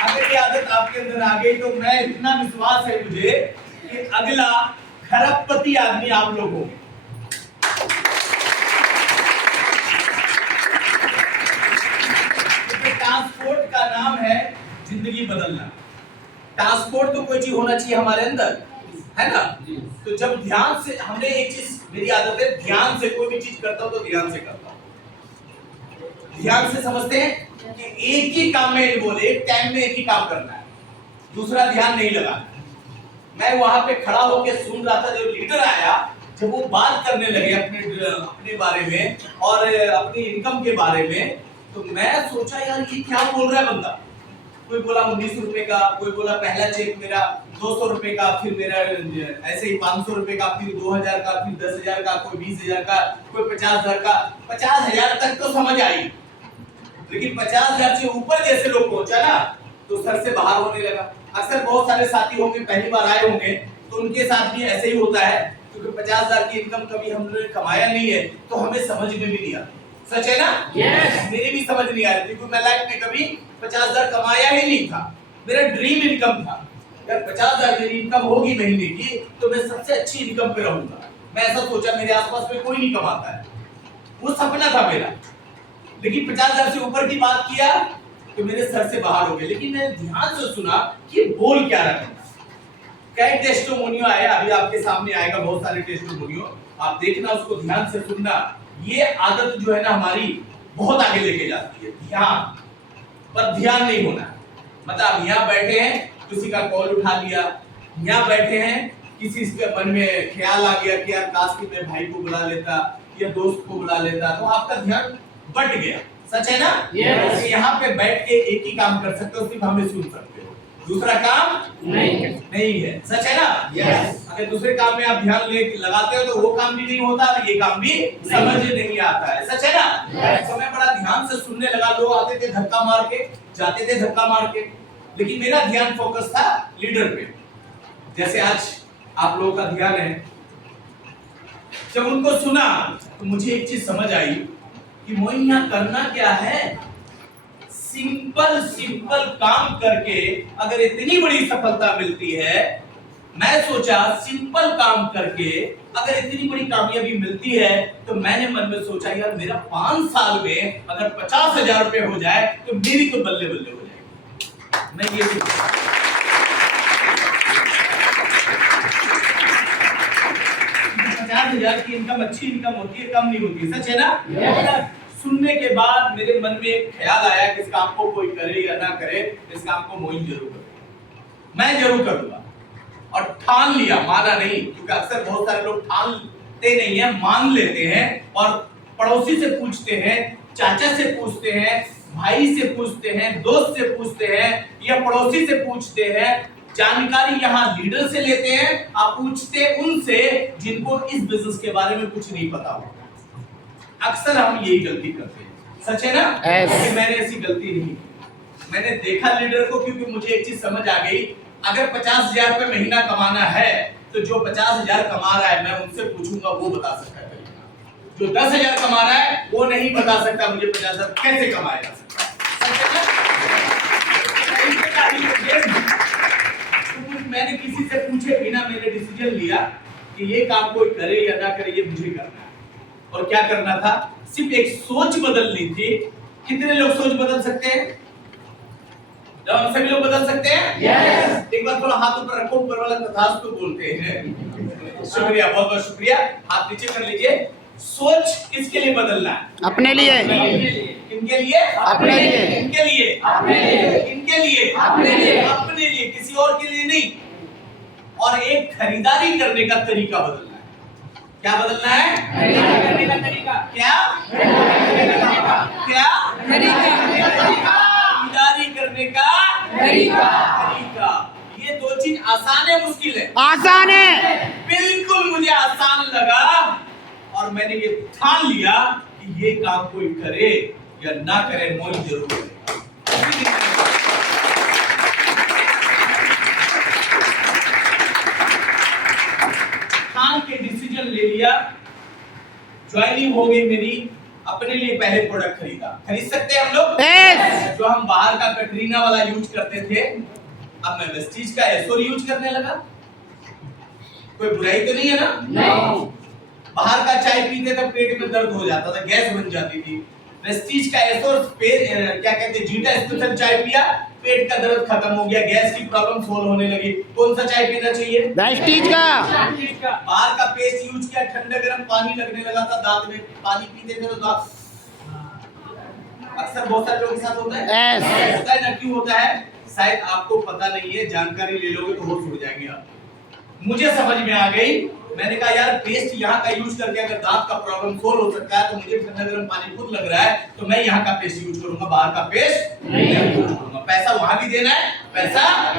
अगर ये आदत आपके अंदर आ गई तो मैं इतना विश्वास है मुझे कि अगला खरबपति आदमी आप लोग होंगे। ट्रांसपोर्ट का नाम है जिंदगी बदलना। ट्रांसपोर्ट तो कोई चीज होना चाहिए हमारे अंदर, है ना? तो जब ध्यान से, हमने एक चीज, मेरी आदत है ध्यान से कोई भी चीज करता हूं तो ध्यान से करता हूं। ध्यान से समझते हैं कि एक ही काम में इन्वॉल्व, एक टाइम में एक ही काम करना है, दूसरा ध्यान नहीं लगाना। मैं वहां पे खड़ा होकर सुन रहा था, जो लीडर आया, जब वो बात करने लगे अपने बारे में और अपनी इनकम के बारे में, तो मैं सोचा यार ये क्या बोल रहा है बंदा। कोई बोला 19 रुपए का, कोई बोला पहला चेक मेरा 200 रुपए का, फिर मेरा ऐसे ही 500 रुपए का, फिर 2000 का, फिर 10,000 का, कोई 20,000 का, कोई 50,000 का। 50,000 तक तो समझ आई, लेकिन 50,000 से ऊपर जैसे लोग पहुंचा ना तो सर से बाहर होने लगा। अक्सर बहुत सारे साथी होंगे, पहली बार आए होंगे, तो उनके साथ भी ऐसे ही होता है, क्योंकि 50,000 की इनकम कभी हमने कमाया नहीं है तो हमें समझ में भी नहीं आता। सच है ना? yes. मेरी भी समझ नहीं आ रही थी, क्योंकि मैं लाइफ में कभी 50,000 कमाया ही नहीं था। मेरा ड्रीम इनकम था, अगर 50,000 मेरी इनकम होगी महीने की तो मैं सबसे अच्छी इनकम पे रहूंगा। मैं ऐसा सोचा, मेरे आसपास में कोई नहीं कमाता है, वो सपना था मेरा। लेकिन 50,000 से ऊपर की बात किया तो मेरे सर से बाहर हो गए। लेकिन मैंने ध्यान से सुना कि बोल क्या रहा है। कई टेस्टिमोनियो आए, अभी आपके सामने आएगा बहुत सारे टेस्टिमोनियो, आप देखना, उसको ध्यान से सुनना। ये आदत जो है ना हमारी बहुत आगे लेके जाती है। ध्यान पर ध्यान नहीं होना। मतलब यहाँ बैठे हैं, किसी का कॉल उठा लिया, यहाँ बैठे हैं, किसी के मन में ख्याल आ गया कि यार काश कि मैं भाई को बुला लेता या दोस्त को बुला लेता, तो आपका ध्यान बट गया। सच है ना? yes. यहाँ पे बैठ के एक ही काम कर सकते हो, सिर्फ हमें सुन सकते हो, दूसरा काम नहीं है। सच है ना? yes. अगर दूसरे काम में आप ध्यान लगाते हो तो वो काम भी नहीं होता और ये काम भी समझ नहीं आता है। सच है ना? yes. तो मैं बड़ा ध्यान से सुनने लगा। लोग आते थे धक्का मार के, जाते थे धक्का मार के, लेकिन मेरा ध्यान फोकस था लीडर पे। जैसे आज आप लोगों का ध्यान है, जब उनको सुना तो मुझे एक चीज समझ आई कि मोइन यहाँ करना क्या है। सिंपल काम करके अगर इतनी बड़ी सफलता मिलती है, मैं सोचा सिंपल काम करके अगर इतनी बड़ी कामयाबी मिलती है, तो मैंने मन में सोचा यार मेरा 5 साल में अगर 50,000 रुपए हो जाए तो मेरी तो बल्ले बल्ले हो जाएगी। मैं ये 50,000 की इनकम अच्छी इनकम होती है, कम नहीं होती। सच है ना? yes. सुनने के बाद मेरे मन में एक ख्याल आया कि इस काम को कोई करे या ना करे, इस काम को मोइन जरूर करूंगा, मैं जरूर करूंगा। और ठान लिया, माना नहीं, क्योंकि अक्सर बहुत सारे लोग ठानते नहीं है, मान लेते हैं और पड़ोसी से पूछते हैं, चाचा से पूछते हैं, भाई से पूछते हैं, दोस्त से पूछते हैं या पड़ोसी से पूछते हैं। जानकारी यहाँ लीडर से लेते हैं, आप पूछते उनसे जिनको इस बिजनेस के बारे में कुछ नहीं पता हो। अक्सर हम यही गलती करते हैं। सच है ना? कि मैंने ऐसी गलती नहीं की। मैंने देखा लीडर को, क्योंकि मुझे एक चीज समझ आ गई, अगर 50,000 रुपए महीना कमाना है तो जो 50,000 कमा रहा है मैं उनसे पूछूंगा, वो बता सकता है। जो 10,000 कमा रहा है वो नहीं बता सकता मुझे 50,000 कैसे कमाया जा सकता है। मैंने किसी से पूछे बिना मैंने डिसीजन लिया कि ये काम कोई करे या ना करे, ये मुझे करना है। और क्या करना था? सिर्फ एक सोच बदलनी थी। कितने लोग सोच बदल सकते हैं? हम सभी लोग बदल सकते हैं? yes. एक बार थोड़ा हाथ ऊपर रखो, ऊपर वाला तथास्तु बोलते हैं। शुक्रिया, बहुत बहुत शुक्रिया। हाथ नीचे कर लीजिए। सोच किसके लिए बदलना है? अपने लिए। इनके लिए? अपने लिए। इनके लिए? अपने लिए। इनके लिए? अपने लिए। अपने लिए, किसी और के लिए नहीं। और एक खरीदारी करने का तरीका बदलना है। क्या बदलना है? खरीदारी करने का तरीका। क्या? क्या? खरीदारी करने का तरीका। ये दो चीज आसान है, मुश्किल है? आसान है। बिल्कुल मुझे आसान लगा और मैंने ये ठान लिया कि ये काम कोई करे या ना करे, मोइन जरूर करे। ठान के डिसीजन ले लिया, ज्वाइनिंग हो गई मेरी। अपने लिए पहले प्रोडक्ट खरीदा, खरीद सकते हैं हम लोग? Yes. जो हम बाहर का कटरीना वाला यूज करते थे, अब मैं वेस्टीज का एसोर यूज करने लगा। कोई बुराई तो नहीं है ना? नहीं। बाहर का चाय पीते तो पेट में दर्द हो जाता था, गैस बन जाती थी। वेस्टीज का एसोर क्या कहते हैं, जीटा स्पेशल चाय पिया, पेट का दर्द खत्म हो गया, गैस की प्रॉब्लम सोल्व होने लगी। कौन सा चाय पीना चाहिए? वेस्टीज का। बाहर का पेस्ट यूज किया, ठंडा गर्म पानी लगने लगा था दांत में, पानी पीते थे तो दांत, अक्सर बहुत सारे लोगों के साथ होता है। Yes. होता है ना, क्यों होता है? शायद आपको पता नहीं है, जानकारी ले लोगे तो होश उड़ जाएंगे आप। मुझे समझ में आ गई, मैंने कहा यार पेस्ट यहाँ का यूज करके अगर दांत का प्रॉब्लम सोल्व हो सकता है तो मुझे ठंडा गर्म पानी खुद लग रहा है, तो मैं यहाँ का पेस्ट यूज करूंगा, बाहर का पेस्ट नहीं करूंगा। पैसा वहां भी देना है, पैसा